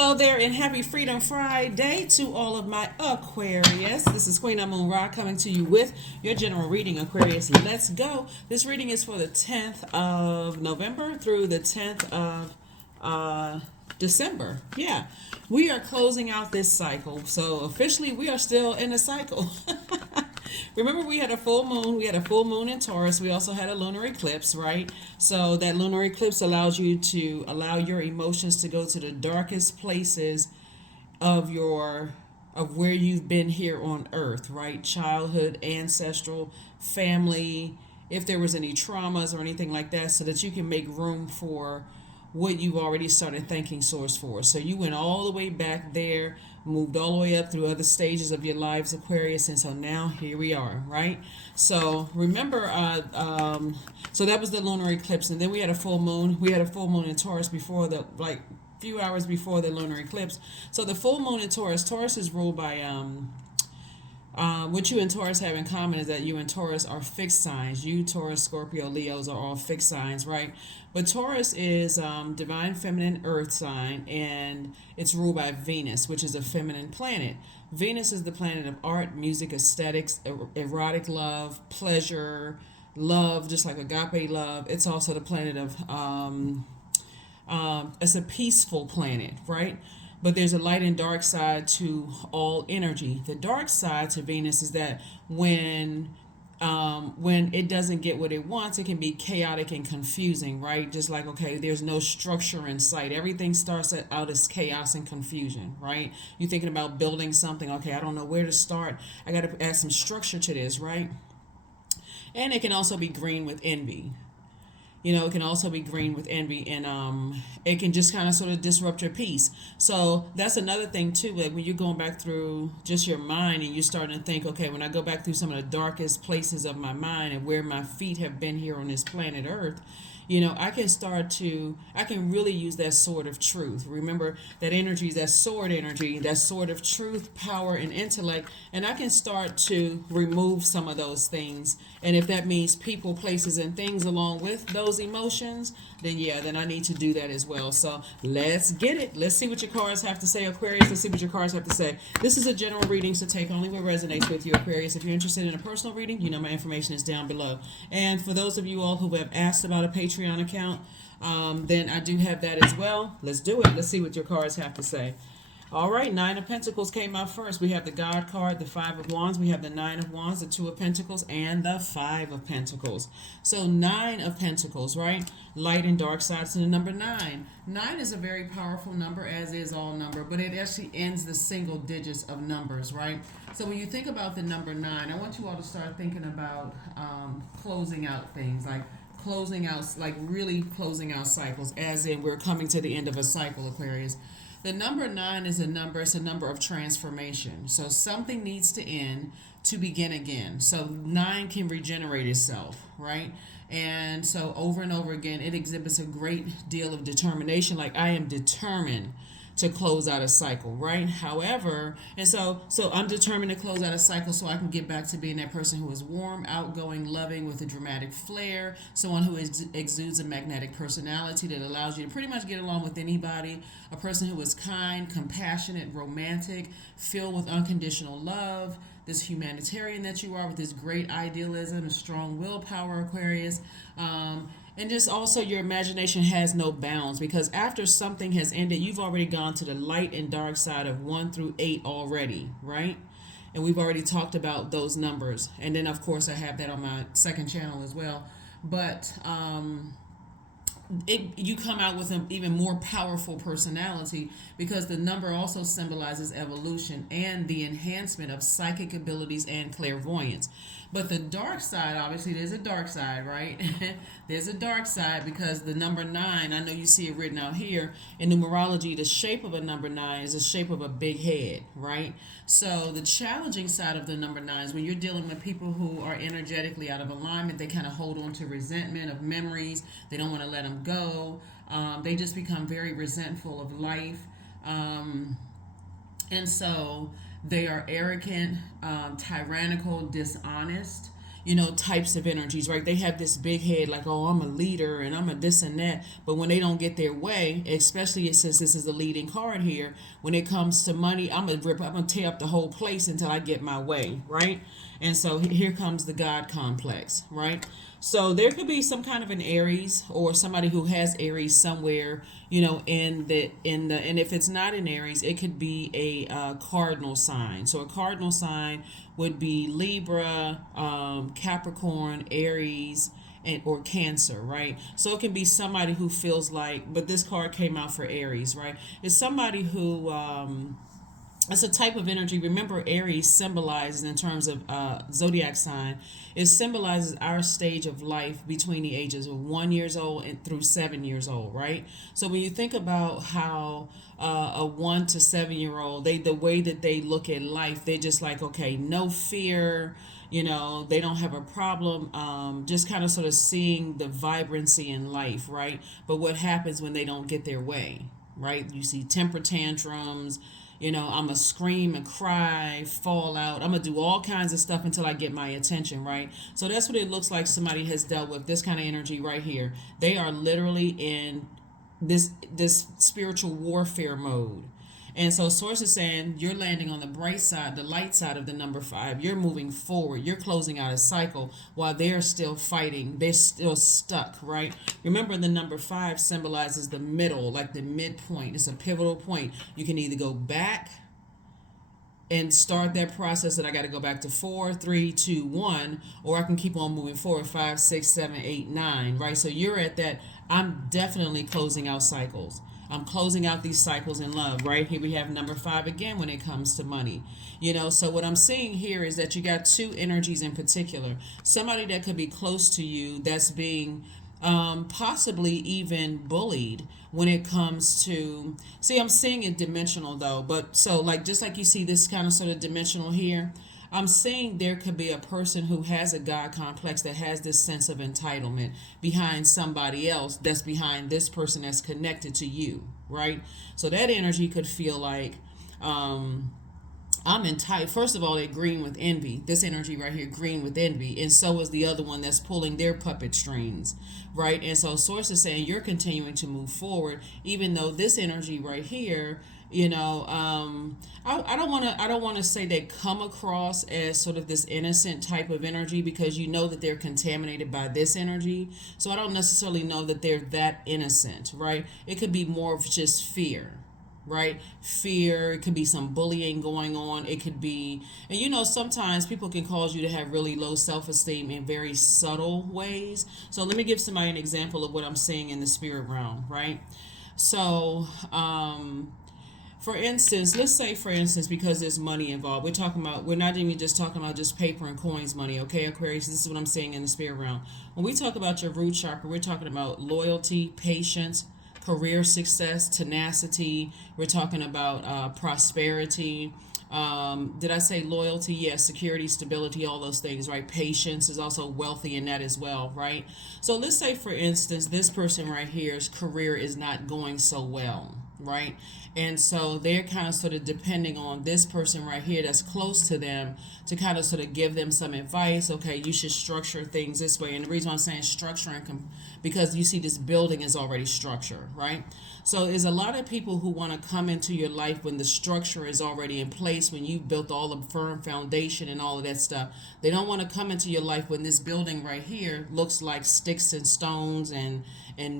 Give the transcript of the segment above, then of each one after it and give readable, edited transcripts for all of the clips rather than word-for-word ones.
Hello there and happy Freedom Friday to all of my Aquarius. This is Queen Amun Ra coming to you with your general reading, Aquarius. Let's go. This reading is for the 10th of November through the 10th of December. Yeah, we are closing out this cycle. So officially we are still in a cycle. Remember, we had a full moon. We had a full moon in Taurus. We also had a lunar eclipse, right? So that lunar eclipse allows you to allow your emotions to go to the darkest places of where you've been here on Earth, right? Childhood, ancestral, family, if there was any traumas or anything like that, so that you can make room for what you've already started thanking source for. So you went all the way back there, moved all the way up through other stages of your lives, Aquarius, and so now here we are, right? So remember, so that was the lunar eclipse, and then we had a full moon. We had a full moon in Taurus before the, like, few hours before the lunar eclipse. So the full moon in Taurus is ruled by what you and Taurus have in common is that you and Taurus are fixed signs. You, Taurus, Scorpio, Leos are all fixed signs, right? But Taurus is divine feminine earth sign, and it's ruled by Venus, which is a feminine planet. Venus is the planet of art, music, aesthetics, erotic love, pleasure, love, just like agape love. It's also the planet of, it's a peaceful planet, right? But there's a light and dark side to all energy. The dark side to Venus is that when it doesn't get what it wants, it can be chaotic and confusing, right? Just like, okay, there's no structure in sight. Everything starts out as chaos and confusion, right? You're thinking about building something. Okay, I don't know where to start. I got to add some structure to this, right? And it can also be green with envy. You know, it can also be green with envy, and it can just kind of sort of disrupt your peace. So that's another thing too. Like when you're going back through just your mind and you're starting to think, okay, when I go back through some of the darkest places of my mind and where my feet have been here on this planet Earth, you know, I can really use that sword of truth. Remember that energy, that sword energy, that sword of truth, power, and intellect. And I can start to remove some of those things. And if that means people, places, and things along with those emotions, then yeah, then I need to do that as well. So let's get it. Let's see what your cards have to say, Aquarius. Let's see what your cards have to say. This is a general reading, so take only what resonates with you, Aquarius. If you're interested in a personal reading, you know my information is down below. And for those of you all who have asked about a Patreon account, then I do have that as well. Let's do it. Let's see what your cards have to say. All right, Nine of Pentacles came out first. We have the God card, the Five of Wands. We have the Nine of Wands, the Two of Pentacles, and the Five of Pentacles. So Nine of Pentacles, right? Light and dark sides to the number 9. 9 is a very powerful number, as is all number, but it actually ends the single digits of numbers, right? So when you think about the number 9, I want you all to start thinking about closing out things, like closing out, like really closing out cycles, as in we're coming to the end of a cycle, Aquarius. The number 9 is a number, it's a number of transformation. So something needs to end to begin again. So 9 can regenerate itself, right? And so over and over again, it exhibits a great deal of determination. Like, I am determined to close out a cycle, right? However, and so I'm determined to close out a cycle so I can get back to being that person who is warm, outgoing, loving, with a dramatic flair, someone who exudes a magnetic personality that allows you to pretty much get along with anybody, a person who is kind, compassionate, romantic, filled with unconditional love, this humanitarian that you are with this great idealism and strong willpower, Aquarius. And just also your imagination has no bounds, because after something has ended, you've already gone to the light and dark side of 1 through 8 already, right? And we've already talked about those numbers. And then, of course, I have that on my second channel as well. But you come out with an even more powerful personality, because the number also symbolizes evolution and the enhancement of psychic abilities and clairvoyance. But the dark side, obviously, there's a dark side, right? There's a dark side, because the number 9, I know you see it written out here in numerology, the shape of a number 9 is the shape of a big head, right? So the challenging side of the number 9 is when you're dealing with people who are energetically out of alignment. They kind of hold on to resentment of memories. They don't want to let them go. They just become very resentful of life. And so they are arrogant, tyrannical, dishonest. types of energies, right? They have this big head, like, oh, I'm a leader and I'm a this and that. But when they don't get their way, especially since this is a leading card here, when it comes to money, I'm gonna tear up the whole place until I get my way, right? And so here comes the God complex, right? So there could be some kind of an Aries or somebody who has Aries somewhere, and if it's not an Aries, it could be a cardinal sign. So a cardinal sign would be Libra, Capricorn, Aries, or Cancer, right? So it can be somebody who feels like, but this card came out for Aries, right? It's somebody who it's a type of energy. Remember, Aries symbolizes, in terms of zodiac sign, it symbolizes our stage of life between the ages of 1 years old and through 7 years old, right? So when you think about how a 1 to 7 year old, the way that they look at life, they're just like, okay, no fear. They don't have a problem, just kind of sort of seeing the vibrancy in life, right? But what happens when they don't get their way, right? You see temper tantrums. I'm going to scream and cry, fall out. I'm going to do all kinds of stuff until I get my attention, right? So that's what it looks like somebody has dealt with, this kind of energy right here. They are literally in this spiritual warfare mode. And so source is saying you're landing on the bright side, the light side of the number 5. You're moving forward. You're closing out a cycle while they're still fighting. They're still stuck, right? Remember, the number 5 symbolizes the middle, like the midpoint. It's a pivotal point. You can either go back and start that process that I got to go back to 4, 3, 2, 1, or I can keep on moving forward, 5, 6, 7, 8, 9, right? So you're at that. I'm definitely closing out cycles. I'm closing out these cycles in love, right? Here we have number 5 again when it comes to money. So what I'm seeing here is that you got 2 energies in particular. Somebody that could be close to you that's being possibly even bullied when it comes to, see, I'm seeing it dimensional though, but so like, just like you see this kind of sort of dimensional here, I'm saying there could be a person who has a God complex that has this sense of entitlement behind somebody else that's behind this person that's connected to you, right? So that energy could feel like, I'm entitled. First of all, they're green with envy. This energy right here, green with envy. And so is the other one that's pulling their puppet strings, right? And so source is saying you're continuing to move forward, even though this energy right here, I don't want to say they come across as sort of this innocent type of energy, because that they're contaminated by this energy. So I don't necessarily know that they're that innocent, right? It could be more of just fear, right? Fear. It could be some bullying going on. It could be, and sometimes people can cause you to have really low self-esteem in very subtle ways. So let me give somebody an example of what I'm seeing in the spirit realm, right? So, for instance, let's say, for instance, because there's money involved, we're not even just talking about just paper and coins money, okay, Aquarius? This is what I'm saying in the spirit realm. When we talk about your root chakra, we're talking about loyalty, patience, career success, tenacity. We're talking about prosperity. Did I say loyalty? Yes, security, stability, all those things, right? Patience is also wealthy in that as well, right? So let's say, for instance, this person right here's career is not going so well, right? And so they're kind of sort of depending on this person right here that's close to them to kind of sort of give them some advice. Okay, you should structure things this way. And the reason I'm saying structuring, because you see this building is already structured, right? So there's a lot of people who want to come into your life when the structure is already in place, when you've built all the firm foundation and all of that stuff. They don't want to come into your life when this building right here looks like sticks and stones and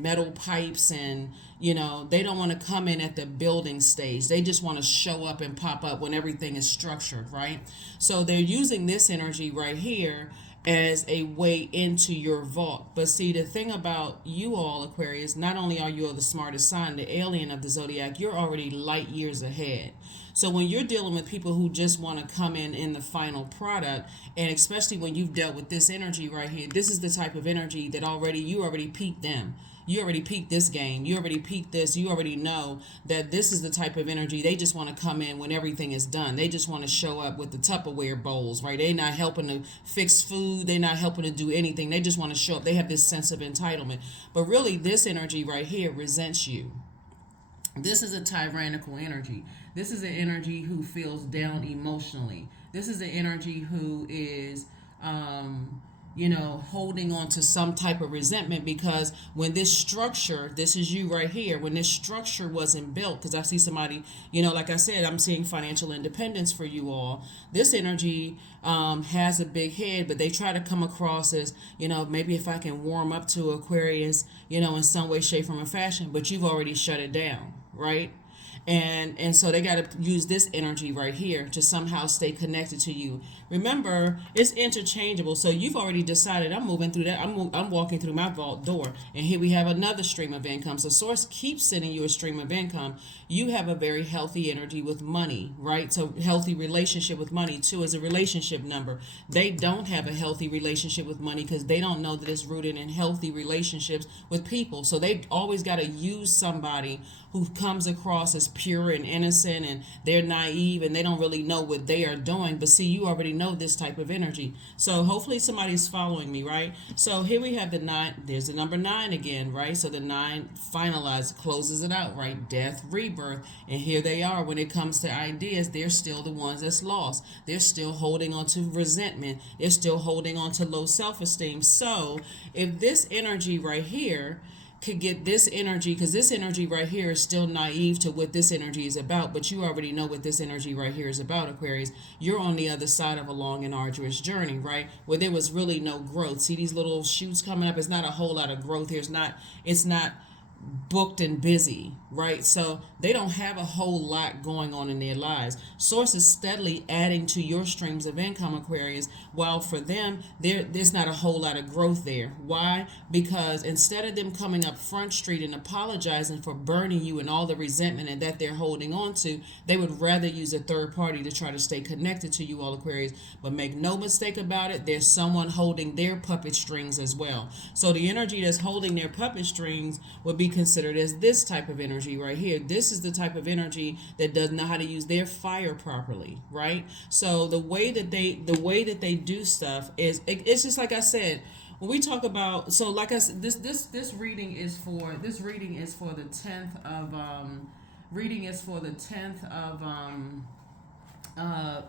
metal pipes, and they don't want to come in at the building stage. They just want to show up and pop up when everything is structured, right? So they're using this energy right here as a way into your vault. But see, the thing about you all, Aquarius, not only are you the smartest sign, the alien of the zodiac, you're already light years ahead. So when you're dealing with people who just want to come in the final product, and especially when you've dealt with this energy right here, this is the type of energy that you already peaked them. You already peaked this game. You already peaked this. You already know that this is the type of energy. They just want to come in when everything is done. They just want to show up with the Tupperware bowls, right? They're not helping to fix food. They're not helping to do anything. They just want to show up. They have this sense of entitlement. But really, this energy right here resents you. This is a tyrannical energy. This is an energy who feels down emotionally. This is an energy who is holding on to some type of resentment, because when this structure, this is you right here, when this structure wasn't built, because I see somebody, like I said, I'm seeing financial independence for you all. This energy has a big head, but they try to come across as, maybe if I can warm up to Aquarius, in some way, shape, form, or fashion, but you've already shut it down, right? And so they got to use this energy right here to somehow stay connected to you. Remember, it's interchangeable. So you've already decided, I'm moving through that. I'm walking through my vault door, and here we have another stream of income. So source keeps sending you a stream of income. You have a very healthy energy with money, right? So healthy relationship with money. 2 is a relationship number. They don't have a healthy relationship with money because they don't know that it's rooted in healthy relationships with people. So they've always got to use somebody who comes across as pure and innocent, and they're naive and they don't really know what they are doing. But see, you already know this type of energy. So hopefully somebody's following me, right? So here we have the 9. There's the number 9 again, right? So the 9 finalizes, closes it out, right? Death, rebirth. And here they are. When it comes to ideas, they're still the ones that's lost. They're still holding on to resentment. They're still holding on to low self-esteem. So if this energy right here could get this energy, because this energy right here is still naive to what this energy is about, but you already know what this energy right here is about, Aquarius. You're on the other side of a long and arduous journey, right, where there was really no growth. See these little shoots coming up? It's not a whole lot of growth here. It's not booked and busy, right? So they don't have a whole lot going on in their lives. Source is steadily adding to your streams of income, Aquarius, while for them, there's not a whole lot of growth there. Why? Because instead of them coming up Front Street and apologizing for burning you and all the resentment and that they're holding on to, they would rather use a third party to try to stay connected to you all, Aquarius. But make no mistake about it, there's someone holding their puppet strings as well. So the energy that's holding their puppet strings would be considered as this type of energy right here. This is the type of energy that doesn't know how to use their fire properly, right? So the way that they do stuff is, it's just like I said, when we talk about, so like I said, this reading is for the 10th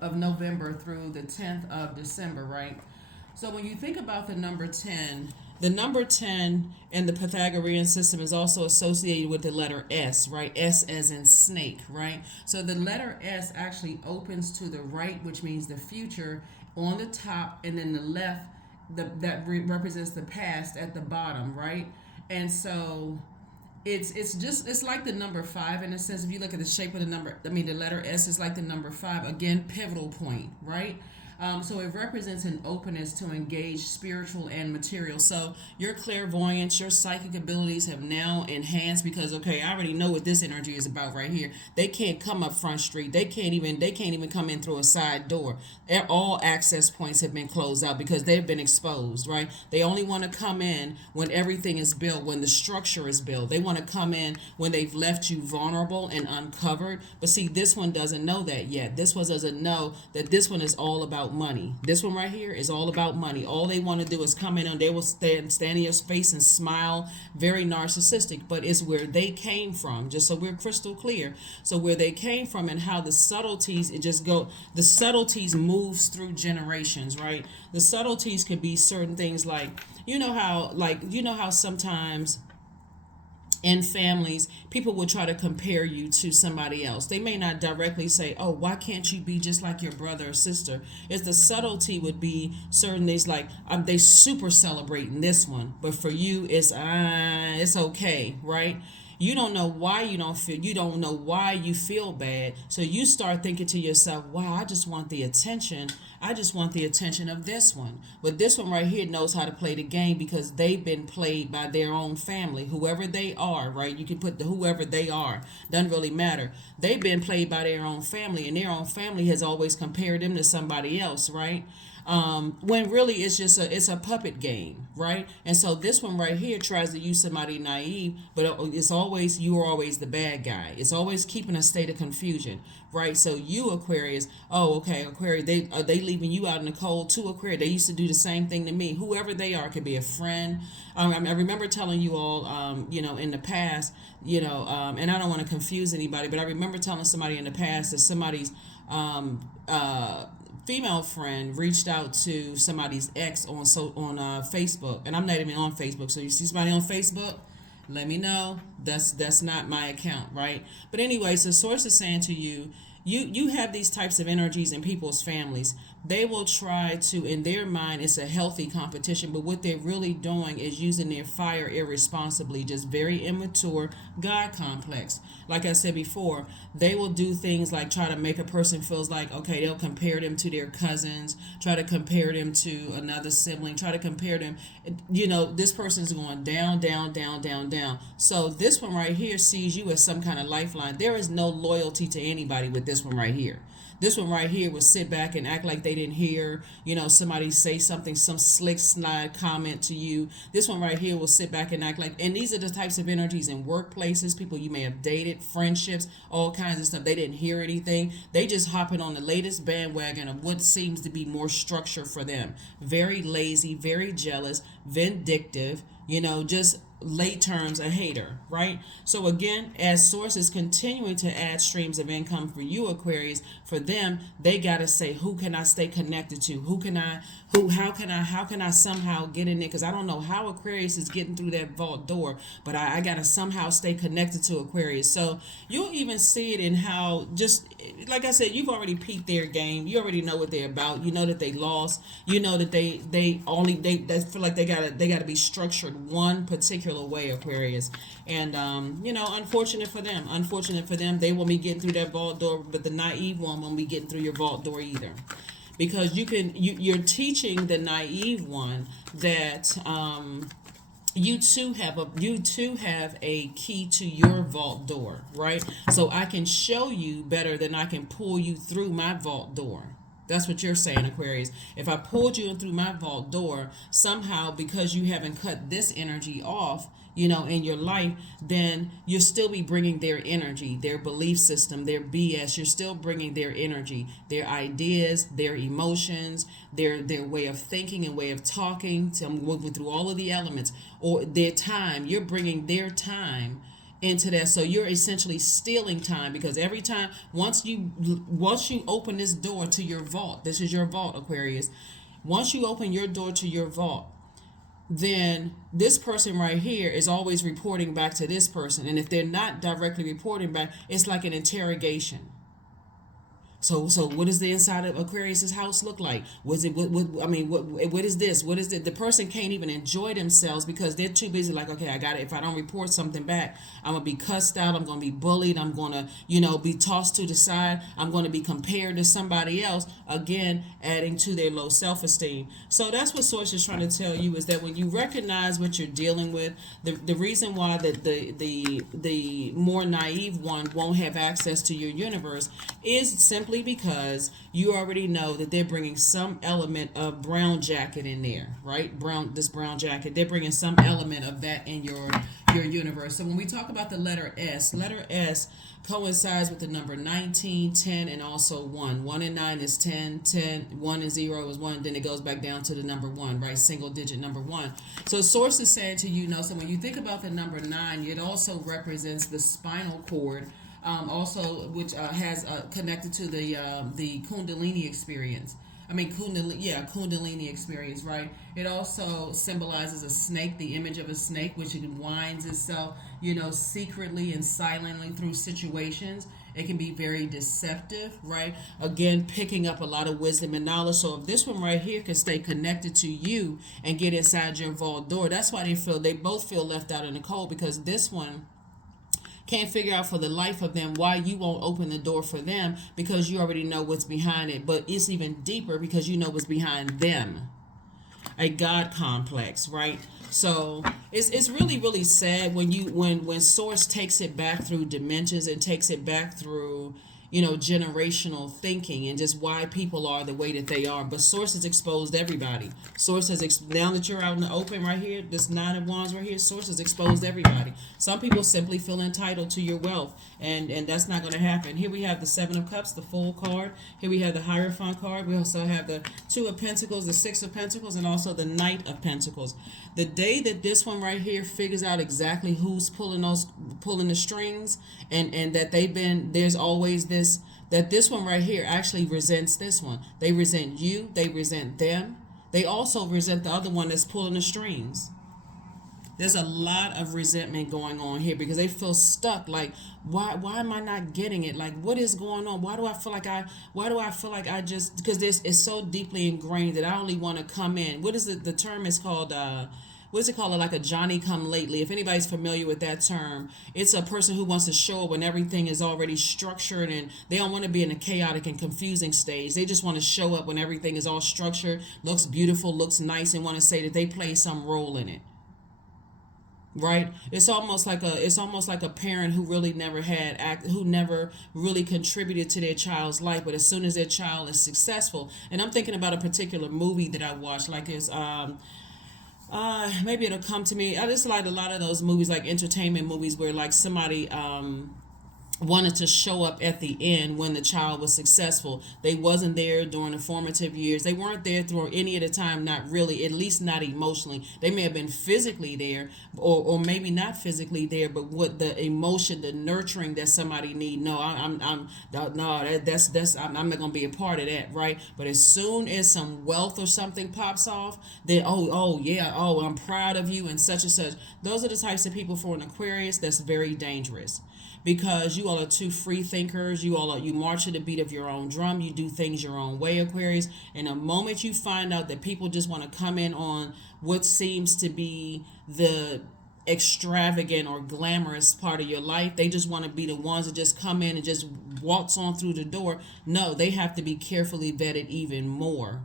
of November through the 10th of December, right? So when you think about the number 10 in the Pythagorean system is also associated with the letter S, right? S as in snake, right? So the letter S actually opens to the right, which means the future on the top, and then the left, that represents the past at the bottom, right? And so it's like the number 5 in a sense. If you look at the shape of the letter S is like the number 5, again, pivotal point, right? So it represents an openness to engage spiritual and material. So your clairvoyance, your psychic abilities have now enhanced because, okay, I already know what this energy is about right here. They can't come up Front Street. They can't even come in through a side door. All access points have been closed out because they've been exposed, right? They only want to come in when everything is built, when the structure is built. They want to come in when they've left you vulnerable and uncovered. But see, this one doesn't know that yet. This one doesn't know that this one is all about money. This one right here is all about money. All they want to do is come in and they will stand in your face and smile, very narcissistic, but it's where they came from, just so we're crystal clear. So where they came from and how the subtleties, the subtleties moves through generations, right? The subtleties could be certain things like, you know how sometimes in families, people will try to compare you to somebody else. They may not directly say, oh, why can't you be just like your brother or sister? It's the subtlety would be certain things like, they super celebrating this one, but for you, it's okay, right? You don't know why you don't know why you feel bad. So you start thinking to yourself, wow, I just want the attention of this one. But this one right here knows how to play the game because they've been played by their own family, whoever they are, right? You can put the whoever they are, doesn't really matter. They've been played by their own family, and their own family has always compared them to somebody else, right? When really it's a puppet game, right? And so this one right here tries to use somebody naive, but you are always the bad guy. It's always keeping a state of confusion, right? So you, Aquarius, oh, okay, Aquarius, are they leaving you out in the cold too, Aquarius? They used to do the same thing to me. Whoever they are, could be a friend. I remember telling you all, in the past, and I don't want to confuse anybody, but I remember telling somebody in the past that somebody's female friend reached out to somebody's ex on Facebook, and I'm not even on Facebook. So you see somebody on Facebook, let me know. That's not my account, right? But anyway, so source is saying to you, you have these types of energies in people's families. They will try to, in their mind, it's a healthy competition, but what they're really doing is using their fire irresponsibly, just very immature, God complex. Like I said before, they will do things like try to make a person feels like, okay, they'll compare them to their cousins, try to compare them to another sibling, try to compare them, this person's going down, down, down, down, down. So this one right here sees you as some kind of lifeline. There is no loyalty to anybody with this one right here. This one right here will sit back and act like they didn't hear, somebody say something, some slick snide comment to you. This one right here will sit back and act like, and these are the types of energies in workplaces, people you may have dated, friendships, all kinds of stuff. They didn't hear anything. They just hopping on the latest bandwagon of what seems to be more structure for them. Very lazy, very jealous, vindictive, just late terms, a hater, right? So again, as source is continuing to add streams of income for you, Aquarius, for them, they gotta say, who can I stay connected to? How can I somehow get in there? Because I don't know how Aquarius is getting through that vault door, but I gotta somehow stay connected to Aquarius. So you'll even see it in how, just like I said, you've already peeped their game. You already know what they're about. You know that they lost. You know that they feel like they gotta be structured one particular way, Aquarius. And unfortunate for them, they won't be getting through that vault door, but the naive one won't be getting through your vault door either, because you're teaching the naive one that you too have a key to your vault door, right? So I can show you better than I can pull you through my vault door. That's what you're saying, Aquarius. If I pulled you in through my vault door, somehow, because you haven't cut this energy off, in your life, then you'll still be bringing their energy, their belief system, their BS. You're still bringing their energy, their ideas, their emotions, their way of thinking and way of talking. So I'm moving through all of the elements, or their time. You're bringing their time into that. So you're essentially stealing time, because every time, once you open this door to your vault, this is your vault, Aquarius. Once you open your door to your vault, then this person right here is always reporting back to this person. And if they're not directly reporting back, it's like an interrogation. So what does the inside of Aquarius's house look like? What is this? What is it? The person can't even enjoy themselves because they're too busy. Like, okay, I got it. If I don't report something back, I'm gonna be cussed out. I'm gonna be bullied. I'm gonna, be tossed to the side. I'm gonna be compared to somebody else. Again, adding to their low self-esteem. So that's what Source is trying to tell you, is that when you recognize what you're dealing with, the reason why the more naive one won't have access to your universe is simply because you already know that they're bringing some element of brown jacket in there, right? This brown jacket, they're bringing some element of that in your universe. So when we talk about the letter S coincides with the number 19, 10, and also 1. 1 and 9 is 10, 1 and 0 is 1, then it goes back down to the number 1, right? Single digit number 1. So Source is saying to you, so when you think about the number 9, it also represents the spinal cord, which has connected to the Kundalini experience. Kundalini experience, right? It also symbolizes a snake, the image of a snake, which it winds itself, secretly and silently through situations. It can be very deceptive, right? Again, picking up a lot of wisdom and knowledge. So if this one right here can stay connected to you and get inside your vault door, that's why they both feel left out in the cold, because this one can't figure out for the life of them why you won't open the door for them, because you already know what's behind it. But it's even deeper because you know what's behind them. A God complex, right? So it's really, really sad when Source takes it back through dimensions and takes it back through generational thinking and just why people are the way that they are. But Source has exposed everybody. Source has now that you're out in the open right here, this 9 of Wands right here, Source has exposed everybody. Some people simply feel entitled to your wealth, and that's not going to happen. Here we have the 7 of Cups, the Fool card. Here we have the Hierophant card. We also have the 2 of Pentacles, the 6 of Pentacles, and also the Knight of Pentacles. The day that this one right here figures out exactly who's pulling the strings, and that there's always this that this one right here actually resents this one. They resent you. They resent them. They also resent the other one that's pulling the strings. There's a lot of resentment going on here because they feel stuck. Like, why am I not getting it? Like, what is going on? Why do I feel like I just, because this is so deeply ingrained that I only want to come in. What is it? The term is called, what is it called? Like a Johnny come lately. If anybody's familiar with that term, it's a person who wants to show up when everything is already structured and they don't want to be in a chaotic and confusing stage. They just want to show up when everything is all structured, looks beautiful, looks nice, and want to say that they play some role in it. Right? It's almost like a parent who really never who never really contributed to their child's life, but as soon as their child is successful, and I'm thinking about a particular movie that I watched, like it's maybe it'll come to me. I just like a lot of those movies, like entertainment movies, where like somebody wanted to show up at the end when the child was successful. They wasn't there during the formative years. They weren't there through any of the time, not really, at least not emotionally. They may have been physically there or maybe not physically there, but what the emotion, the nurturing that somebody need. No, I'm not going to be a part of that, right? But as soon as some wealth or something pops off, then I'm proud of you and such and such. Those are the types of people for an Aquarius that's very dangerous. Because you all are two free thinkers. You march to the beat of your own drum. You do things your own way, Aquarius. And the moment you find out that people just want to come in on what seems to be the extravagant or glamorous part of your life, they just want to be the ones that just come in and just waltz on through the door. No, they have to be carefully vetted even more.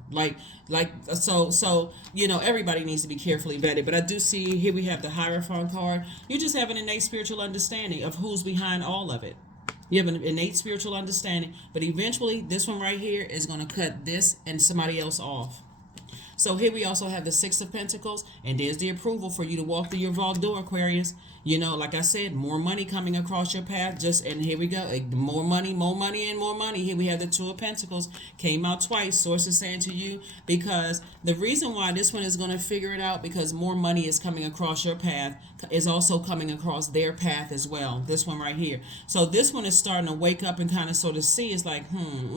So everybody needs to be carefully vetted. But I do see here we have the Hierophant card. You just have an innate spiritual understanding of who's behind all of it. You have an innate spiritual understanding, but eventually this one right here is going to cut this and somebody else off. So here we also have the Six of Pentacles, and there's the approval for you to walk through your vault door, Aquarius. Like I said, more money coming across your path. And here we go. More money, and more money. Here we have the Two of Pentacles. Came out twice. Sources saying to you, because the reason why this one is going to figure it out, because more money is coming across your path, is also coming across their path as well. This one right here. So this one is starting to wake up and kind of sort of see. It's like,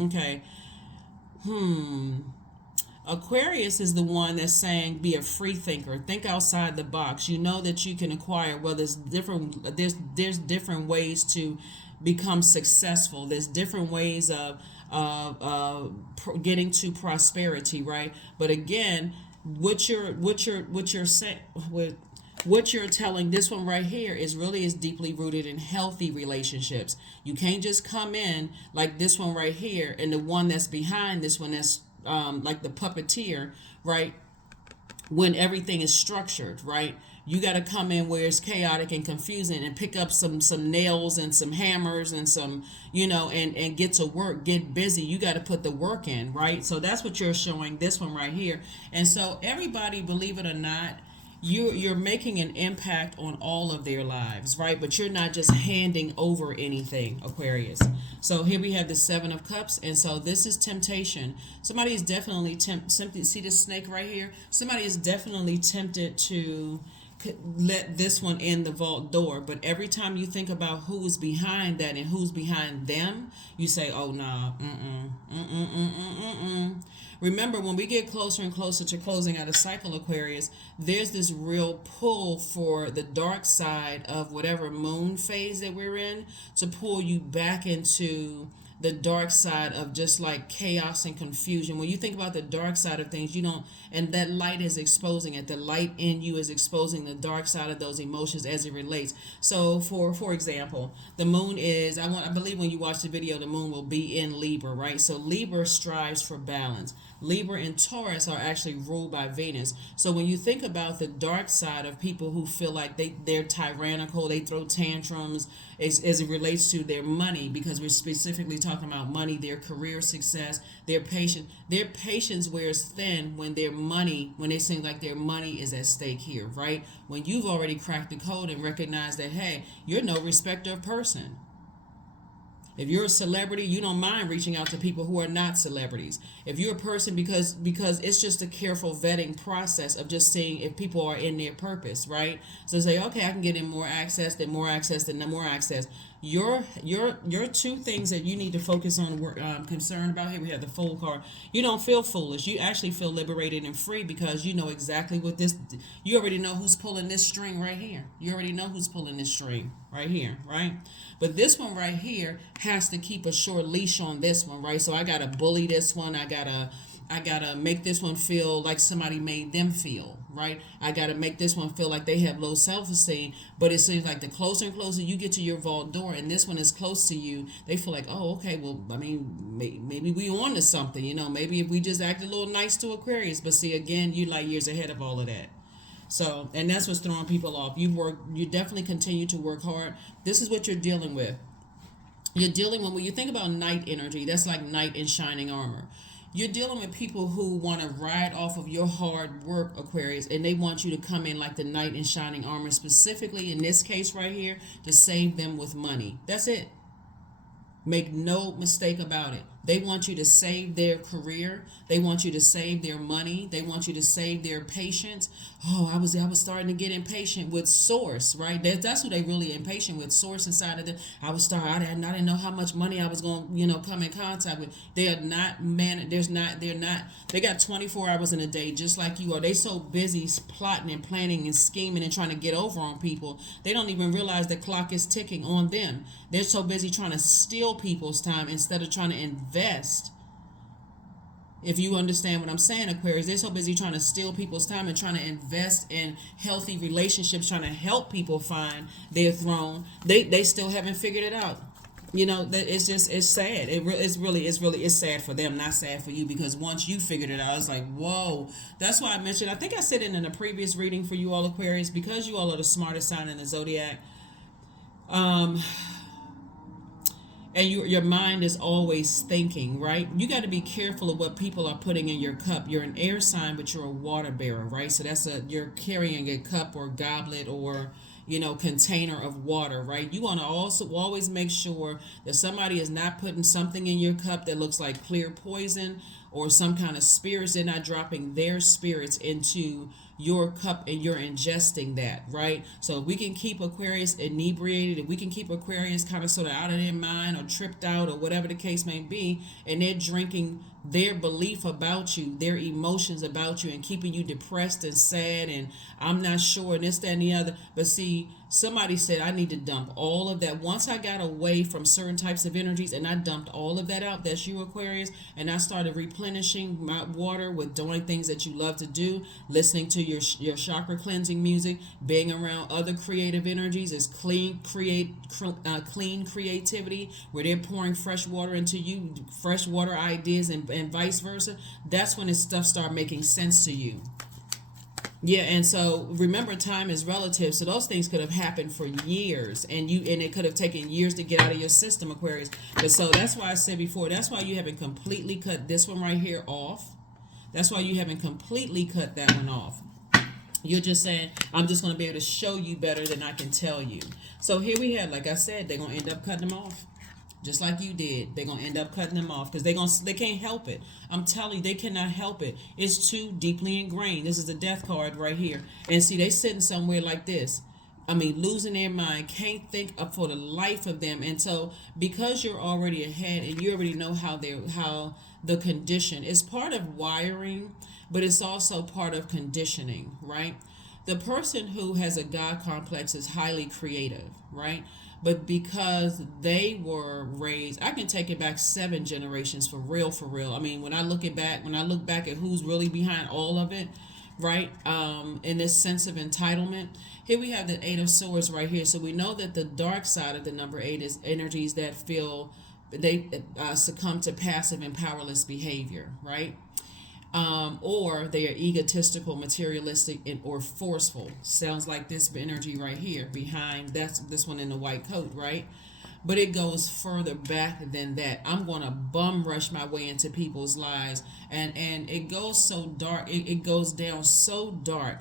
okay. Aquarius is the one that's saying be a free thinker. Think outside the box. You know that you can acquire, well, there's different ways to become successful. There's different ways of getting to prosperity, right? But again, what you're telling this one right here is deeply rooted in healthy relationships. You can't just come in like this one right here and the one that's behind this one that's like the puppeteer, right? When everything is structured, right? You got to come in where it's chaotic and confusing and pick up some nails and some hammers and some, and get to work, get busy. You got to put the work in, right? So that's what you're showing this one right here. And so everybody, believe it or not, you're making an impact on all of their lives, right? But you're not just handing over anything, Aquarius. So here we have the Seven of Cups, and so this is temptation. Somebody is definitely tempted. See this snake right here? Somebody is definitely tempted to let this one in the vault door, but every time you think about who's behind that and who's behind them, you say, oh nah, Remember, when we get closer and closer to closing out a cycle, Aquarius, there's this real pull for the dark side of whatever moon phase that we're in to pull you back into the dark side of just like chaos and confusion. When you think about the dark side of things, and that light is exposing it. The light in you is exposing the dark side of those emotions as it relates. So for example, the moon is, I believe when you watch the video, the moon will be in Libra, right? So Libra strives for balance. Libra and Taurus are actually ruled by Venus. So when you think about the dark side of people who feel like they're tyrannical, they throw tantrums as it relates to their money, because we're specifically talking about money, their career success, their patience. Their patience wears thin when they seem like their money is at stake here, right? When you've already cracked the code and recognized that, hey, you're no respecter of person. If you're a celebrity, you don't mind reaching out to people who are not celebrities. If you're a person, because it's just a careful vetting process of just seeing if people are in their purpose, right? So say, okay, I can get in more access, then more access, then more access. your two things that you need to focus on, concerned about. Here we have the Fool card. You don't feel foolish. You actually feel liberated and free because you know exactly what this. You already know who's pulling this string right here. You already know who's pulling this string right here, right? But this one right here has to keep a short leash on this one, right? So I gotta bully this one. I gotta make this one feel like somebody made them feel, right? I gotta make this one feel like they have low self-esteem. But it seems like the closer and closer you get to your vault door, and this one is close to you, they feel like, oh, okay, well, I mean, maybe we on to something, you know? Maybe if we just act a little nice to Aquarius. But see, again, you like years ahead of all of that. So, and that's what's throwing people off. You definitely continue to work hard. This is what you're dealing with. You're dealing with, when you think about knight energy, that's like knight in shining armor. You're dealing with people who want to ride off of your hard work, Aquarius, and they want you to come in like the knight in shining armor, specifically in this case right here, to save them with money. That's it. Make no mistake about it. They want you to save their career. They want you to save their money. They want you to save their patience. Oh, I was starting to get impatient with source, right? That's who they really impatient with, source inside of them. I didn't know how much money I was going to, come in contact with. They are not they got 24 hours in a day just like you are. They so busy plotting and planning and scheming and trying to get over on people. They don't even realize the clock is ticking on them. They're so busy trying to steal people's time instead of trying to invest. If you understand what I'm saying, Aquarius, they're so busy trying to steal people's time and trying to invest in healthy relationships, trying to help people find their throne. They still haven't figured it out. That it's sad. It's sad for them, not sad for you, because once you figured it out, it's like, whoa. That's why I mentioned, I think I said it in a previous reading for you all, Aquarius, because you all are the smartest sign in the zodiac. And your mind is always thinking, right? You got to be careful of what people are putting in your cup. You're an air sign, but you're a water bearer, right? So you're carrying a cup or goblet or container of water, right? You want to also always make sure that somebody is not putting something in your cup that looks like clear poison or some kind of spirits. They're not dropping their spirits into your cup and you're ingesting that, right? So if we can keep Aquarius inebriated, if we can keep Aquarius kind of sort of out of their mind or tripped out or whatever the case may be, and they're drinking their belief about you, their emotions about you, and keeping you depressed and sad and I'm not sure and this, that, and the other. But see, somebody said I need to dump all of that. Once I got away from certain types of energies and I dumped all of that out, that's you, Aquarius, and I started replenishing my water with doing things that you love to do, listening to your chakra cleansing music, being around other creative energies is clean creativity, where they're pouring fresh water into you, fresh water ideas, and vice versa. That's when this stuff start making sense to you. Yeah, and so remember, time is relative, so those things could have happened for years, and it could have taken years to get out of your system, Aquarius. But so that's why I said before, that's why you haven't completely cut this one right here off. That's why you haven't completely cut that one off. You're just saying, I'm just going to be able to show you better than I can tell you. So here we have, like I said, they're going to end up cutting them off. Just like you did. They're going to end up cutting them off because they can't help it. I'm telling you, they cannot help it. It's too deeply ingrained. This is the death card right here. And see, they sitting somewhere like this. I mean, losing their mind, can't think up for the life of them. And so because you're already ahead and you already know how the condition is part of wiring, but it's also part of conditioning, right? The person who has a God complex is highly creative, right? But because they were raised, I can take it back 7 generations for real. I mean, when I look back at who's really behind all of it, right? In this sense of entitlement, here we have the 8 of Swords right here. So we know that the dark side of the number 8 is energies that succumb to passive and powerless behavior, right? Or they are egotistical, materialistic, or forceful. Sounds like this energy right here behind this one in the white coat, right? But it goes further back than that. I'm going to bum rush my way into people's lives, and it goes so dark. It goes down so dark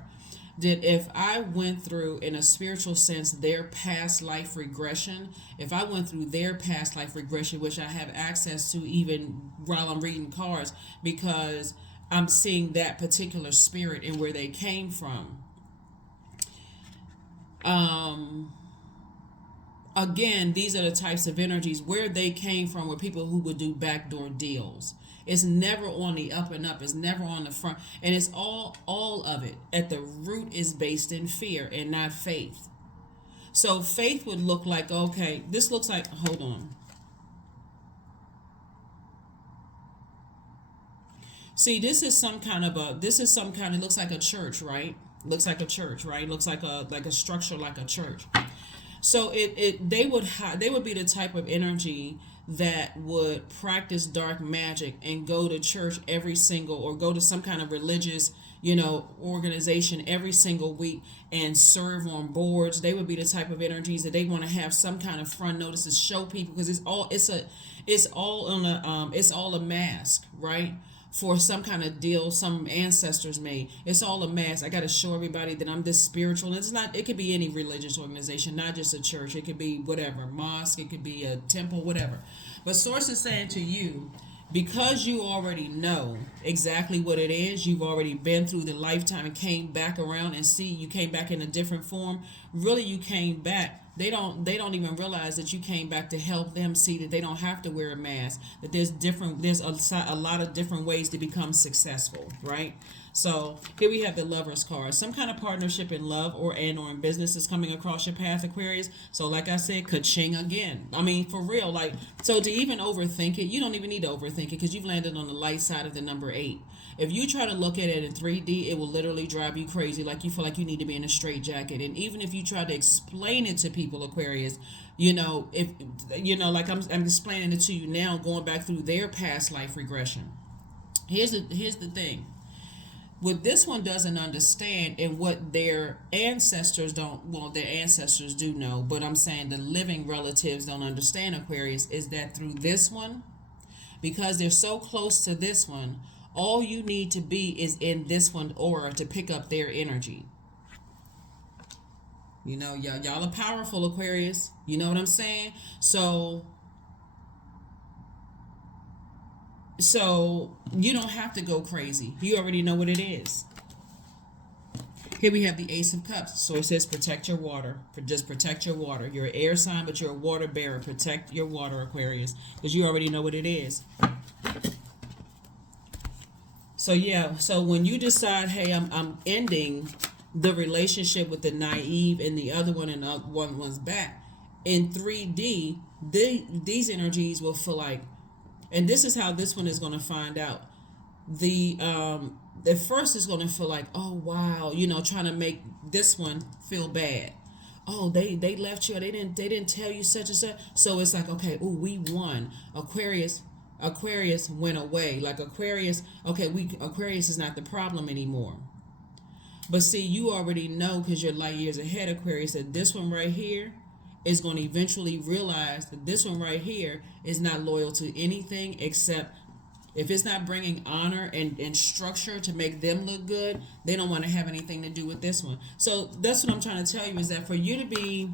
that if I went through, in a spiritual sense, their past life regression, which I have access to even while I'm reading cards, because I'm seeing that particular spirit and where they came from. again, these are the types of energies where they came from, were people who would do backdoor deals. It's never on the up and up. It's never on the front. And it's all of it at the root is based in fear and not faith. So faith would look like, okay, this looks like, hold on. See, this is some kind of, it looks like a church, right? Looks like a church, right? Looks like a structure like a church. So they would be the type of energy that would practice dark magic and go to church or go to some kind of religious, organization every single week and serve on boards. They would be the type of energies that they want to have some kind of front notice to show people, because it's all a mask, right? For some kind of deal some ancestors made. It's all a mask. I got to show everybody that I'm this spiritual. And it could be any religious organization, not just a church. It could be whatever, mosque, it could be a temple, whatever. But Source is saying to you, because you already know exactly what it is, you've already been through the lifetime and came back around and see you came back in a different form. Really, you came back. They don't even realize that you came back to help them see that they don't have to wear a mask, that there's a lot of different ways to become successful, right? So here we have the Lovers card. Some kind of partnership in love or in business is coming across your path, Aquarius. So like I said, ka-ching again. I mean, for real, so to even overthink it, you don't even need to overthink it, because you've landed on the light side of the number 8. If you try to look at it in 3D, it will literally drive you crazy, like you feel like you need to be in a straitjacket. And even if you try to explain it to people, Aquarius, like I'm explaining it to you now, going back through their past life regression. Here's the thing. What this one doesn't understand, and what their ancestors their ancestors do know, but I'm saying the living relatives don't understand, Aquarius, is that through this one, because they're so close to this one, all you need to be is in this one aura to pick up their energy. Y'all are powerful, Aquarius. You know what I'm saying? So you don't have to go crazy. You already know what it is. Here we have the Ace of Cups. So it says protect your water. Just protect your water. You're an air sign, but you're a water bearer. Protect your water, Aquarius, because you already know what it is. So when you decide, hey, I'm ending the relationship with the naive and the other one, and the one's back in 3D, these energies will feel like, and this is how this one is going to find out. At first it's going to feel like, oh wow, trying to make this one feel bad. Oh, they left you. They didn't tell you such and such. So it's like, okay, ooh, we won. Aquarius went away. Like Aquarius, Aquarius is not the problem anymore. But see, you already know, because you're light years ahead, Aquarius, that this one right here is going to eventually realize that this one right here is not loyal to anything, except if it's not bringing honor and structure to make them look good, they don't want to have anything to do with this one. So that's what I'm trying to tell you, is that for you to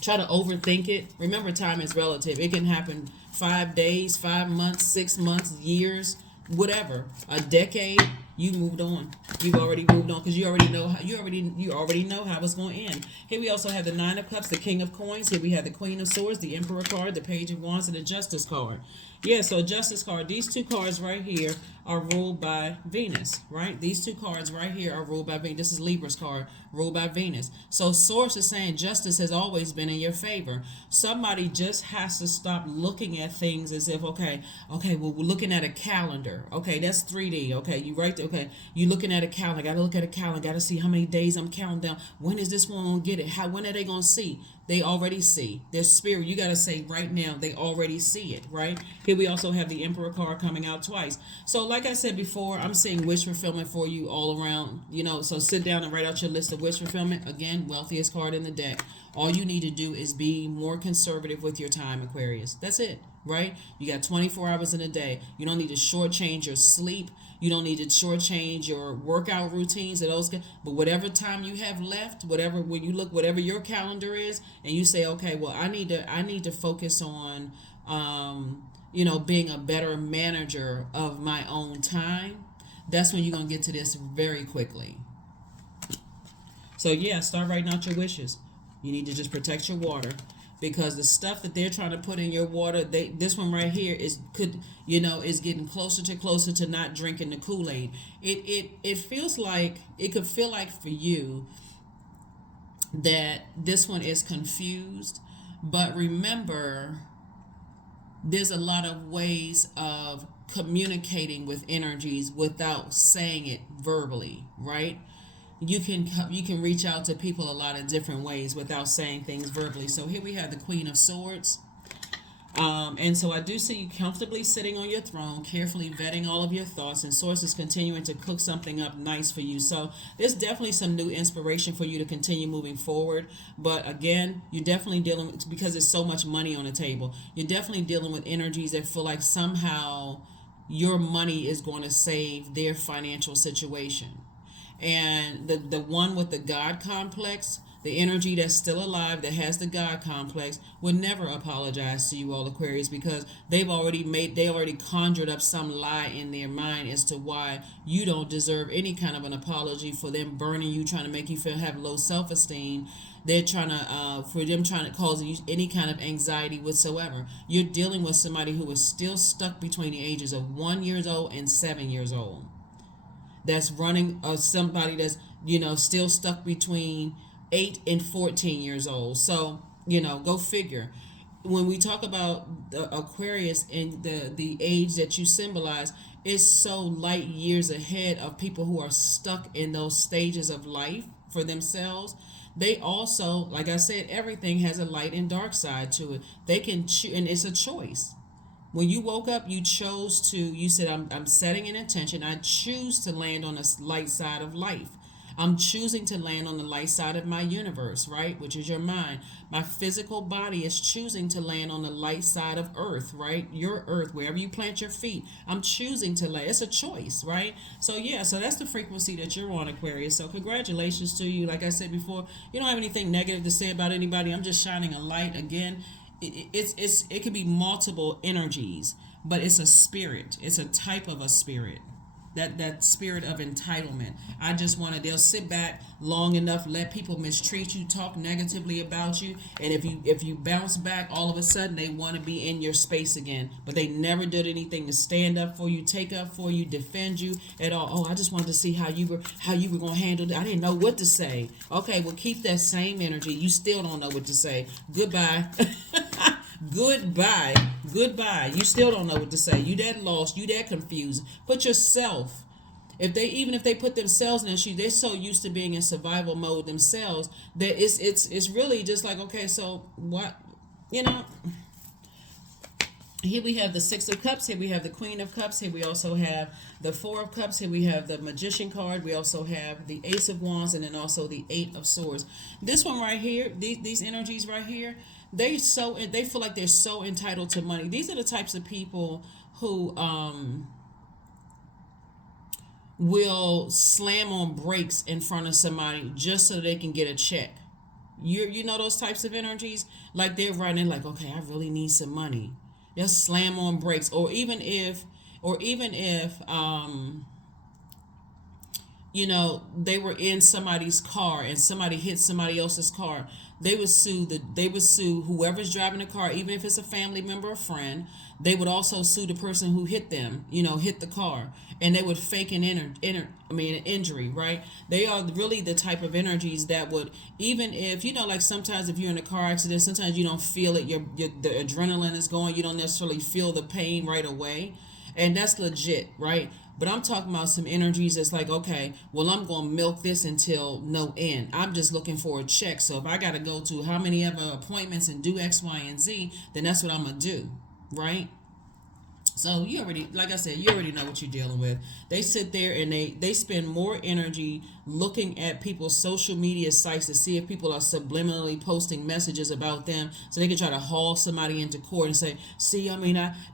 try to overthink it, remember, time is relative. It can happen 5 days, 5 months, 6 months, years, whatever, a decade. You moved on. You've already moved on, because you already know how it's going to end. Here we also have the Nine of Cups, the King of Coins. Here we have the Queen of Swords, the Emperor card, the Page of Wands, and the Justice card. Yeah, so Justice card. These two cards right here are ruled by Venus, right? These two cards right here are ruled by Venus. This is Libra's card, ruled by Venus. So Source is saying justice has always been in your favor. Somebody just has to stop looking at things as if, okay, well, we're looking at a calendar. Okay, that's 3D. Okay, you right there. Okay, you looking at a calendar. Got to look at a calendar. Got to see how many days I'm counting down. When is this one going to get it? When are they going to see? They already see. Their spirit, you got to say right now, they already see it, right? Here we also have the Emperor card coming out twice. So like I said before, I'm seeing wish fulfillment for you all around, so sit down and write out your list of wish fulfillment. Again, wealthiest card in the deck. All you need to do is be more conservative with your time, Aquarius. That's it, right? You got 24 hours in a day. You don't need to shortchange your sleep. You don't need to shortchange your workout routines or those. But whatever time you have left, when you look, whatever your calendar is, and you say, okay, well, I need to focus on, being a better manager of my own time. That's when you're gonna get to this very quickly. So yeah, start writing out your wishes. You need to just protect your water, because the stuff that they're trying to put in your water, this one right here is getting closer to not drinking the Kool-Aid. It feels like, it could feel like for you that this one is confused, but remember, there's a lot of ways of communicating with energies without saying it verbally, right? You can reach out to people a lot of different ways without saying things verbally. So here we have the Queen of Swords. And so I do see you comfortably sitting on your throne, carefully vetting all of your thoughts, and Source is continuing to cook something up nice for you. So there's definitely some new inspiration for you to continue moving forward. But again, you're definitely dealing with, because there's so much money on the table, you're definitely dealing with energies that feel like somehow your money is going to save their financial situation. And the one with the God complex, the energy that's still alive, that has the God complex, would never apologize to you all, Aquarius, because they already conjured up some lie in their mind as to why you don't deserve any kind of an apology for them burning you, trying to make you have low self-esteem. They're trying to cause you any kind of anxiety whatsoever. You're dealing with somebody who is still stuck between the ages of 1 year old and 7 years old. That's running, somebody that's, still stuck between 8 and 14 years old. So, go figure. When we talk about the Aquarius and the age that you symbolize, is so light years ahead of people who are stuck in those stages of life for themselves. They also, like I said, everything has a light and dark side to it. They can choose, and it's a choice. When you woke up, you said, I'm setting an intention. I choose to land on the light side of life. I'm choosing to land on the light side of my universe, right? Which is your mind. My physical body is choosing to land on the light side of Earth, right? Your Earth, wherever you plant your feet. I'm choosing to land. It's a choice, right? So that's the frequency that you're on, Aquarius. So congratulations to you. Like I said before, you don't have anything negative to say about anybody. I'm just shining a light again. It could be multiple energies, but it's a spirit. It's a type of a spirit. That spirit of entitlement. I just they'll sit back long enough, let people mistreat you, talk negatively about you, and if you bounce back, all of a sudden they want to be in your space again. But they never did anything to stand up for you, take up for you, defend you at all. Oh, I just wanted to see how you were going to handle it. I didn't know what to say. Okay, well, keep that same energy. You still don't know what to say. Goodbye. Goodbye. You still don't know what to say. You that lost. You that confused. Put yourself. Even if they put themselves in that shoe, they're so used to being in survival mode themselves that it's really just like, okay, so what, Here we have the Six of Cups. Here we have the Queen of Cups. Here we also have the Four of Cups. Here we have the Magician card. We also have the Ace of Wands, and then also the Eight of Swords. This one right here, these energies right here, they feel like they're so entitled to money. These are the types of people who will slam on brakes in front of somebody just so they can get a check. You know those types of energies? Like they're running like, okay, I really need some money. They'll slam on brakes, or even if they were in somebody's car and somebody hit somebody else's car, they would sue whoever's driving the car, even if it's a family member or friend. They would also sue the person who hit them, hit the car, and they would fake an injury, right? They are really the type of energies that would, even if, like sometimes if you're in a car accident, sometimes you don't feel it, the adrenaline is going, you don't necessarily feel the pain right away, and that's legit, right? But I'm talking about some energies that's like, okay, well, I'm going to milk this until no end. I'm just looking for a check. So if I got to go to how many other appointments and do X, Y, and Z, then that's what I'm going to do, right? So you already know what you're dealing with. They sit there and they spend more energy looking at people's social media sites to see if people are subliminally posting messages about them, so they can try to haul somebody into court and say, see,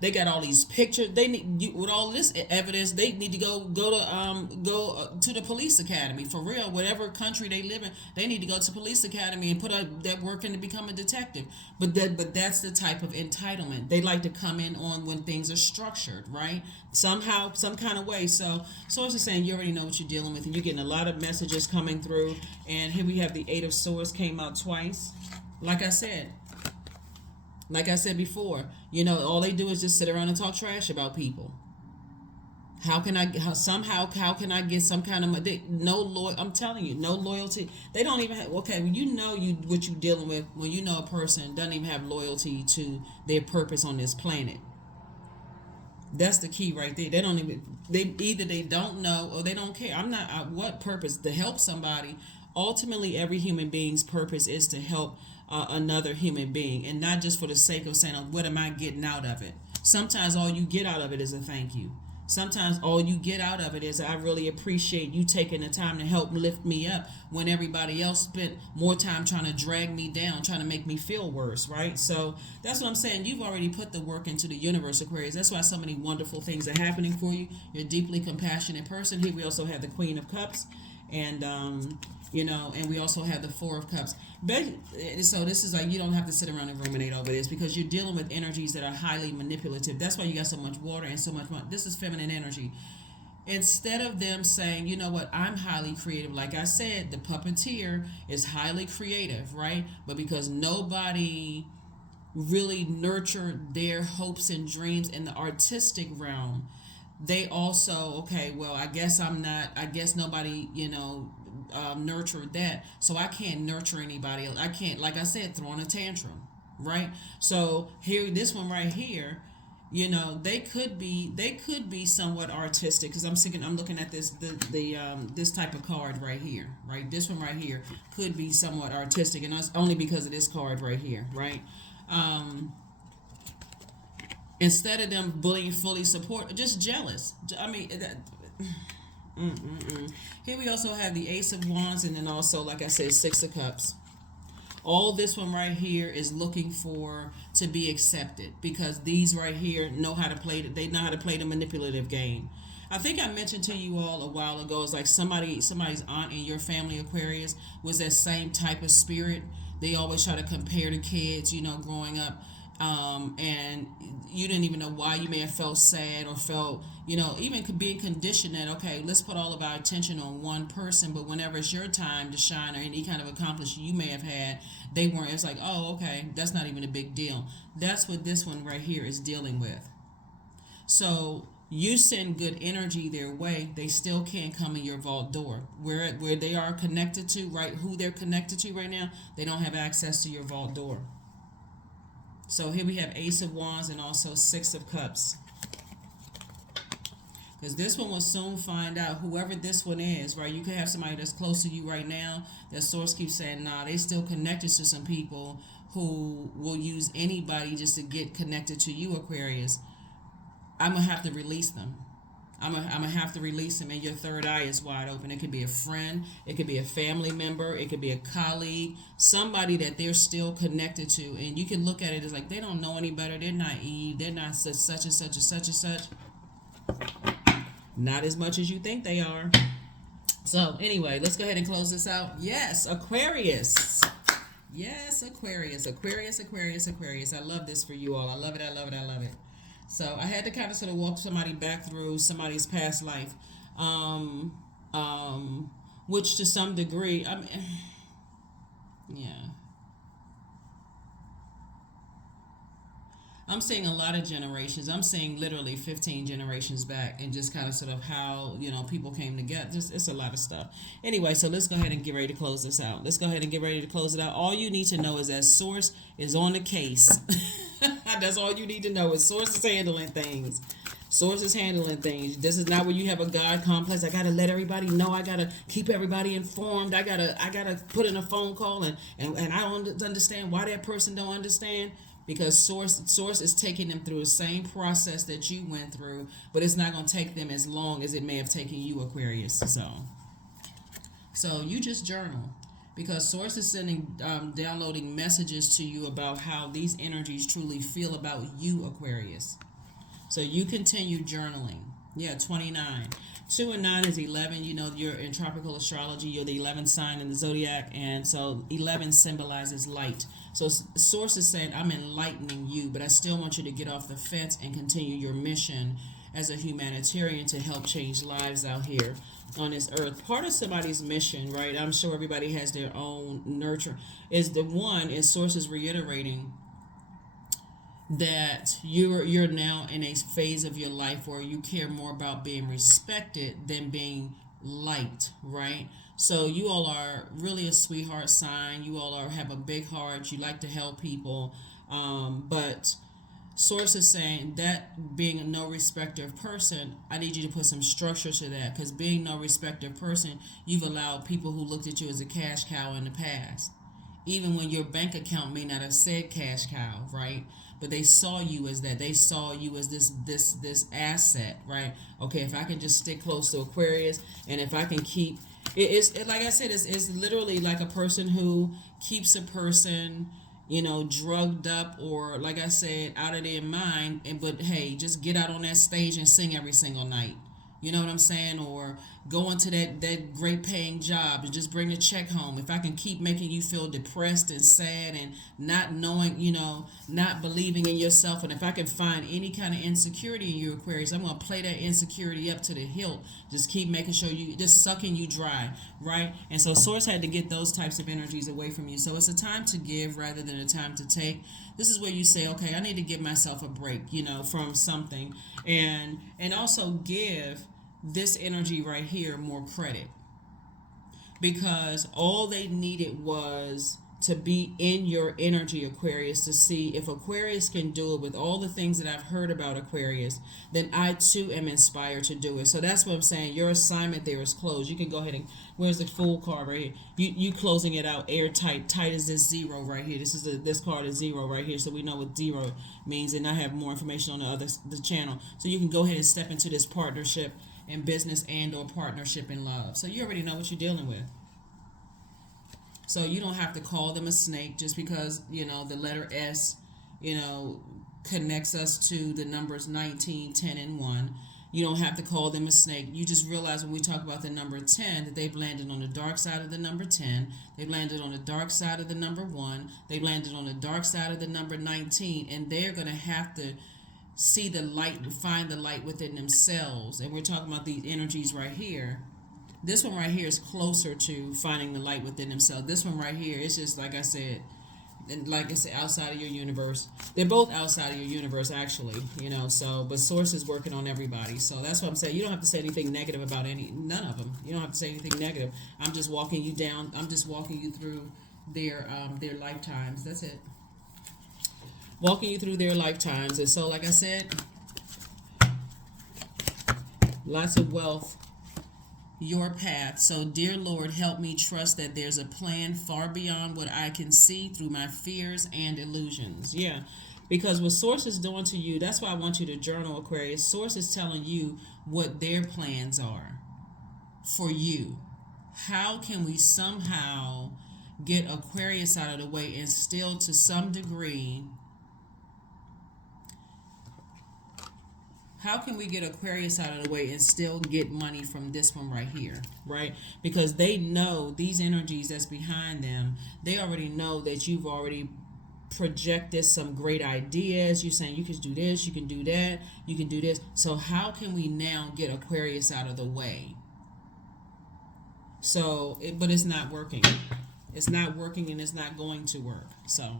they got all these pictures. They need with all this evidence. They need to go to the police academy for real. Whatever country they live in, they need to go to police academy and put that work in to become a detective. But that's the type of entitlement. They like to come in on when things are structured, right? Somehow, some kind of way. So it's just saying you already know what you're dealing with, and you're getting a lot of messages coming through. And here we have the Eight of Swords came out twice. Like I said, Like I said before, you know, all they do is just sit around and talk trash about people. How can I how can I get some kind of I'm telling you, no loyalty. They don't even have, okay, when you know what you're dealing with, when you know a person doesn't even have loyalty to their purpose on this planet. That's the key right there. They don't even, they either they don't know or they don't care. I'm not what purpose to help somebody. Ultimately, every human being's purpose is to help another human being, and not just for the sake of saying, what am I getting out of it? Sometimes all you get out of it is a thank you. Sometimes all you get out of it is, I really appreciate you taking the time to help lift me up when everybody else spent more time trying to drag me down, trying to make me feel worse, right? So that's what I'm saying. You've already put the work into the universe, Aquarius. That's why so many wonderful things are happening for you. You're a deeply compassionate person. Here we also have the Queen of Cups, and you know, and we also have the Four of Cups. But so this is like, you don't have to sit around and ruminate over this, because you're dealing with energies that are highly manipulative. That's why you got so much water and so much fun. This is feminine energy. Instead of them saying, you know what, I'm highly creative. Like I said, the puppeteer is highly creative, right? But because nobody really nurtured their hopes and dreams in the artistic realm, they also, okay, well, I guess nobody, you know, nurtured that, so I can't nurture anybody else. I can't, like I said, throwing a tantrum, right? So here, this one right here, you know, they could be somewhat artistic, because I'm looking at this this type of card right here, right? This one right here could be somewhat artistic, and that's only because of this card right here, right? Instead of them being fully support, just jealous. I mean, here we also have the Ace of Wands, and then also, like I said, Six of Cups. All this one right here is looking for to be accepted, because these right here know how to play. They know how to play the manipulative game. I think I mentioned to you all a while ago, it's like somebody's aunt in your family, Aquarius, was that same type of spirit. They always try to compare the kids, you know, growing up. And you didn't even know why. You may have felt sad or felt, you know, even being conditioned that, okay, let's put all of our attention on one person, but whenever it's your time to shine or any kind of accomplishment you may have had, they weren't. It's like, oh, okay, that's not even a big deal. That's what this one right here is dealing with. So you send good energy their way, they still can't come in your vault door. Where they are connected to, right, who they're connected to right now, they don't have access to your vault door. So here we have Ace of Wands and also Six of Cups. Because this one will soon find out, whoever this one is, right? You could have somebody that's close to you right now. That source keeps saying, nah, they still connected to some people who will use anybody just to get connected to you, Aquarius. I'm going to have to release them. I'm gonna have to release them, and your third eye is wide open. It could be a friend, it could be a family member, it could be a colleague, somebody that they're still connected to, and you can look at it as like, they don't know any better, they're naive, they're not such and such and such and such. Not as much as you think they are. So anyway, let's go ahead and close this out. Yes, Aquarius. Yes, Aquarius. I love this for you all. I love it. So I had to kind of sort of walk somebody back through somebody's past life, which to some degree, I mean, yeah. I'm seeing a lot of generations. I'm seeing literally 15 generations back, and just kind of sort of how, you know, people came together. Just, it's a lot of stuff. Anyway, so let's go ahead and get ready to close this out. All you need to know is that Source is on the case. That's all you need to know is Source is handling things. Source is handling things. This is not where you have a God complex. I gotta let everybody know. I gotta keep everybody informed. I gotta put in a phone call and I don't understand why that person don't understand. Because source is taking them through the same process that you went through, but it's not going to take them as long as it may have taken you, Aquarius. So you just journal, because source is downloading messages to you about how these energies truly feel about you, Aquarius. So you continue journaling. Yeah, 29. 2 and 9 is 11. You know, you're in tropical astrology. You're the 11th sign in the Zodiac. And so 11 symbolizes light. So Source is saying, I'm enlightening you, but I still want you to get off the fence and continue your mission as a humanitarian to help change lives out here on this earth. Part of somebody's mission, right? I'm sure everybody has their own nurture. Is Source is reiterating that you're now in a phase of your life where you care more about being respected than being liked, right? So you all are really a sweetheart sign. You all are have a big heart. You like to help people, but source is saying that being a no respecter of person, I need you to put some structure to that, because being no respecter of person, you've allowed people who looked at you as a cash cow in the past, even when your bank account may not have said cash cow, right? But they saw you as that. They saw you as this asset, right? Okay, if I can just stick close to Aquarius, and if I can keep like I said, it's literally like a person who keeps a person, drugged up, or like I said, out of their mind. And but hey, just get out on that stage and sing every single night. You know what I'm saying? Or go into that great paying job and just bring the check home. If I can keep making you feel depressed and sad and not knowing, not believing in yourself, and if I can find any kind of insecurity in you, Aquarius, I'm going to play that insecurity up to the hilt. Just keep making sure you, just sucking you dry, right? And so Source had to get those types of energies away from you. So it's a time to give rather than a time to take. This is where you say, okay, I need to give myself a break, from something, and also give this energy right here more credit, because all they needed was to be in your energy, Aquarius, to see if Aquarius can do it with all the things that I've heard about Aquarius, then I too am inspired to do it. So that's what I'm saying. Your assignment there is closed. You can go ahead and, where's the Fool card right here? You closing it out airtight. Tight as this zero right here. This card is zero right here, so we know what zero means, and I have more information on the channel. So you can go ahead and step into this partnership in business and or partnership in love. So you already know what you're dealing with. So you don't have to call them a snake just because, the letter S, connects us to the numbers 19, 10, and 1. You don't have to call them a snake. You just realize when we talk about the number 10 that they've landed on the dark side of the number 10. They've landed on the dark side of the number 1. They've landed on the dark side of the number 19. And they're going to have to see the light, find the light within themselves. And we're talking about these energies right here. This one right here is closer to finding the light within themselves. This one right here, it's just like I said, outside of your universe. They're both outside of your universe, actually. So but Source is working on everybody. So that's what I'm saying. You don't have to say anything negative about none of them. You don't have to say anything negative. I'm just walking you down. I'm just walking you through their lifetimes. That's it. Walking you through their lifetimes. And so, like I said, lots of wealth, your path. So, dear Lord, help me trust that there's a plan far beyond what I can see through my fears and illusions. Yeah, because what Source is doing to you, that's why I want you to journal, Aquarius. Source is telling you what their plans are for you. How can we somehow get Aquarius out of the way and still, to some degree, how can we get Aquarius out of the way and still get money from this one right here, right? Because they know these energies that's behind them, they already know that you've already projected some great ideas. You're saying you can do this, you can do that, you can do this. So how can we now get Aquarius out of the way? So, but it's not working. It's not working, and it's not going to work. So...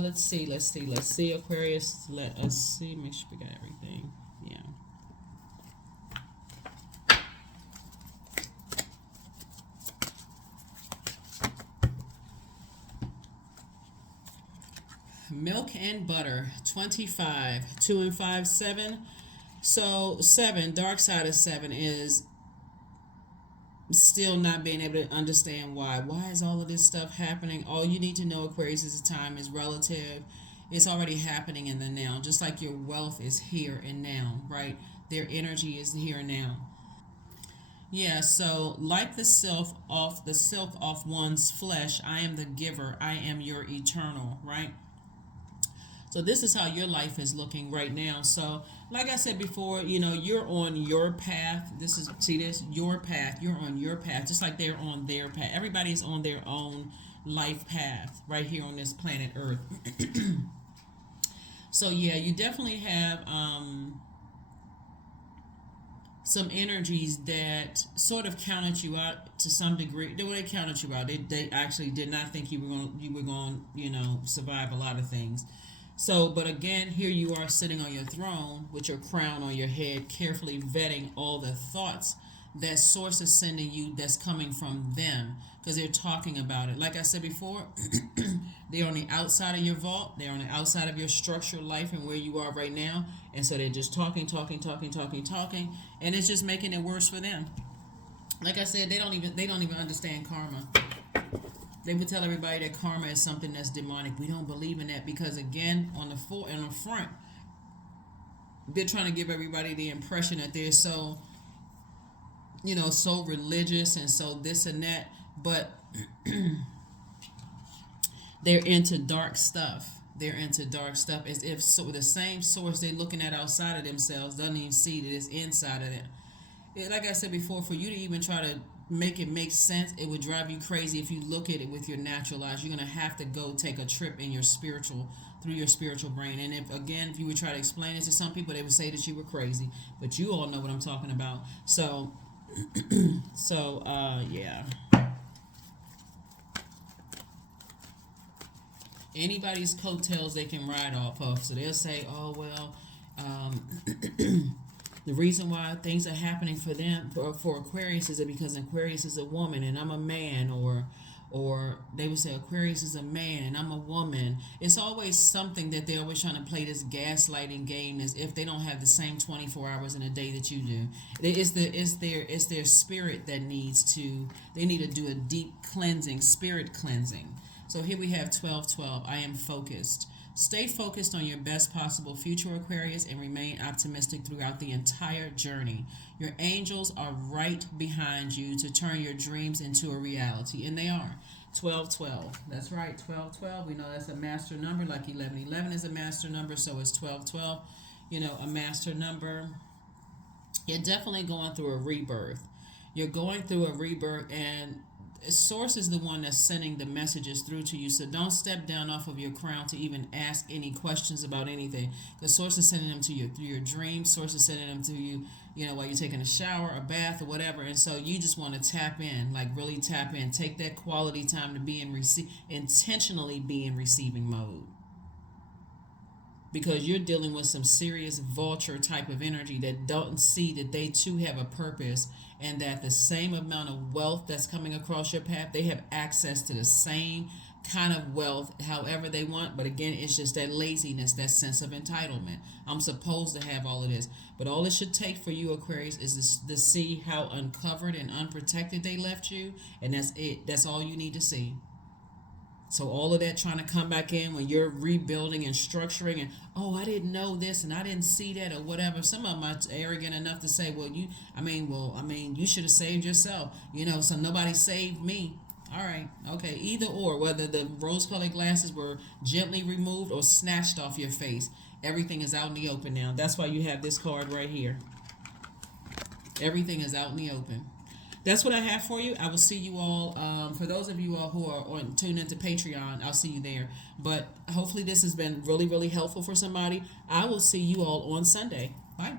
let's see, Aquarius, let us see, make sure we got everything. Yeah. Milk and butter, 25, 2 and 5, 7. So 7, dark side of 7 is still not being able to understand why. Why is all of this stuff happening? All you need to know, Aquarius, is the time is relative. It's already happening in the now. Just like your wealth is here and now, right? Their energy is here and now. Yeah, so like the silk off one's flesh, I am the giver. I am your eternal, right? So this is how your life is looking right now. So like I said before, you're on your path. Your path. You're on your path, just like they're on their path. Everybody's on their own life path right here on this planet Earth. So yeah, you definitely have some energies that sort of counted you out to some degree. They counted you out. They actually did not think you were going survive a lot of things. So, but again, here you are sitting on your throne with your crown on your head, carefully vetting all the thoughts that source is sending you that's coming from them, because they're talking about it. Like I said before, they're on the outside of your vault, they're on the outside of your structural life and where you are right now, and so they're just talking, and it's just making it worse for them. Like I said, they don't even understand karma. They would tell everybody that karma is something that's demonic. We don't believe in that because, again, on the front, they're trying to give everybody the impression that they're so religious and so this and that, but they're into dark stuff. They're into dark stuff as if the same source they're looking at outside of themselves doesn't even see that it's inside of them. Like I said before, for you to even try to make it make sense, it would drive you crazy if you look at it with your natural eyes. You're going to have to go take a trip in through your spiritual brain. And if you would try to explain it to some people, they would say that you were crazy. But you all know what I'm talking about. So, yeah. Anybody's coattails they can ride off of. So they'll say, oh, well, the reason why things are happening for them, for Aquarius, is because Aquarius is a woman and I'm a man, or they would say Aquarius is a man and I'm a woman. It's always something that they're always trying to play this gaslighting game as if they don't have the same 24 hours in a day that you do. It's their spirit that they need to do a deep cleansing, spirit cleansing. So here we have 12:12. I am focused. Stay focused on your best possible future, Aquarius, and remain optimistic throughout the entire journey. Your angels are right behind you to turn your dreams into a reality, and they are. 12:12. That's right, 12:12. We know that's a master number, like 11:11 is a master number, so is 12:12, a master number. You're definitely going through a rebirth. You're going through a rebirth, and Source is the one that's sending the messages through to you. So don't step down off of your crown to even ask any questions about anything. The Source is sending them to you through your dreams. Source is sending them to you, while you're taking a shower, a bath, or whatever. And so you just want to tap in, like really tap in. Take that quality time to be intentionally be in receiving mode. Because you're dealing with some serious vulture type of energy that don't see that they too have a purpose, and that the same amount of wealth that's coming across your path, they have access to the same kind of wealth however they want. But again, it's just that laziness, that sense of entitlement. I'm supposed to have all of this. But all it should take for you, Aquarius, is to see how uncovered and unprotected they left you. And that's it. That's all you need to see. So all of that trying to come back in when you're rebuilding and structuring and, oh, I didn't know this and I didn't see that or whatever. Some of them are arrogant enough to say, well, you should have saved yourself. So nobody saved me. All right. Okay. Either or, whether the rose-colored glasses were gently removed or snatched off your face. Everything is out in the open now. That's why you have this card right here. Everything is out in the open. That's what I have for you. I will see you all. For those of you all who are tuned into Patreon, I'll see you there. But hopefully this has been really, really helpful for somebody. I will see you all on Sunday. Bye.